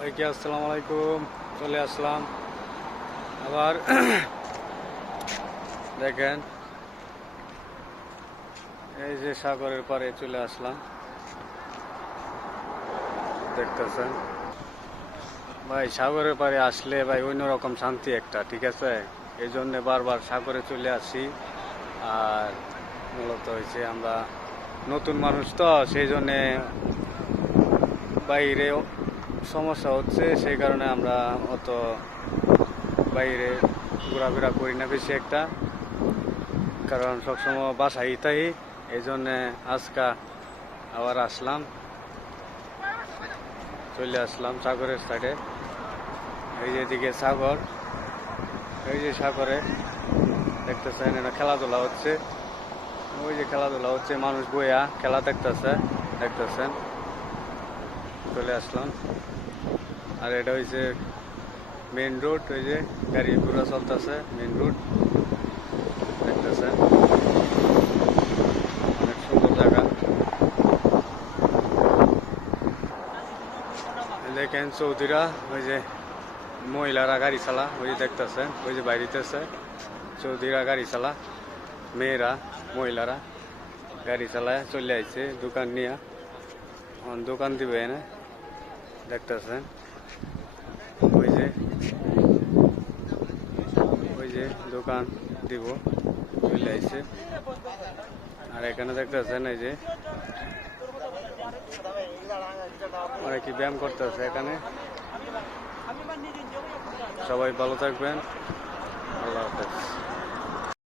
ভাইকে আসসালামু আলাইকুম। চলে আসলাম আবার। দেখেন এই যে সাগরের পাড়ে চলে আসলাম, দেখতেছেন ভাই। সাগরের পাড়ে আসলে ভাই অন্যরকম শান্তি একটা, ঠিক আছে। এই জন্যে বারবার সাগরে চলে আসি। আর মূলত হয়েছে আমরা নতুন মানুষ, তো সেই জন্যে বাইরে সমস্যা হচ্ছে, সেই কারণে আমরা অত বাইরে ঘোরাফেরা করি না বেশি একটা, কারণ সবসময় বাসায় তাই। এই জন্যে আজকা আবার আসলাম, চলে আসলাম সাগরের সাইডে। এই যে এদিকে সাগর, এই যে সাগরে দেখতেছেন এটা খেলাধুলা হচ্ছে। ওই যে খেলাধুলা হচ্ছে, মানুষ বইয়া খেলা দেখতেছেন। চলে আসলাম। আর এটা হচ্ছে মেন রোড, ওই যে গাড়ি ঘোড়া চলতেছে, মেন রোড দেখতেছেন। অনেক সুন্দর জায়গা। দেখেন চৌধুরীরা, ওই যে মহিলারা গাড়ি চালা, ওই যে দেখতেছেন, ওই যে বাইরেতেছে চৌধুরীরা গাড়ি চালা। মেয়েরা মহিলারা গাড়ি চালায় চলে আইছে দোকান নিয়ে, দোকান দিবে এনে দেখতেছেন। ওই যে দোকান দিব চলে আইছে। আর এখানে দেখতেছেন এই যে অনেকে ব্যায়াম করতেছে এখানে। সবাই ভালো থাকবেন, আল্লাহ হাফেজ।